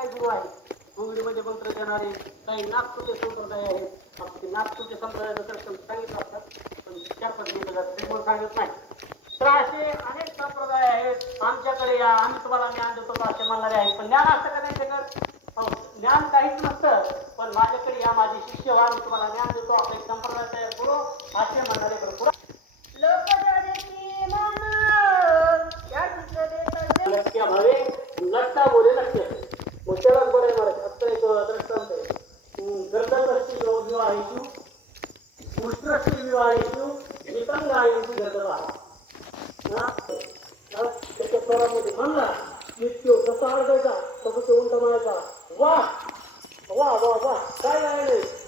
काही गुरु आहेत गुंगडीमध्ये मंत्र देणारे, काही नागपूरचे संप्रदाय आहेत. आपले नागपूरचे संप्रदायाचं दर्शन सांगितलं असतात पण त्या पद्धतीने त्रिकोण सांगत नाही. तर असे अनेक संप्रदाय आहेत. आमच्याकडे या, आम्ही तुम्हाला ज्ञान देतो असे म्हणणारे आहेत. पण ज्ञान असतं का त्यांच्याकडे? ज्ञान काहीच नसतं. पण माझ्याकडे या, माझे शिष्य व्हा, मी तुम्हाला ज्ञान देतो, आपले संप्रदाय तयार करू असे म्हणणारे भरपूर लक्ष्या भावे लट्टा बोले लक्ष्य मग त्यालाच बरे मारायचं. आत्ता एक दृष्टांत आहे. गर्दनश्री विवाहेषु उष्ट्रश्री विवाहेषु वितंगायंती गर्दवा. त्याच्या स्वरामध्ये म्हणला नित्यो जसा अडकायचा तसं ते उलट म्हणायचा. वा वा वा वा काय आहे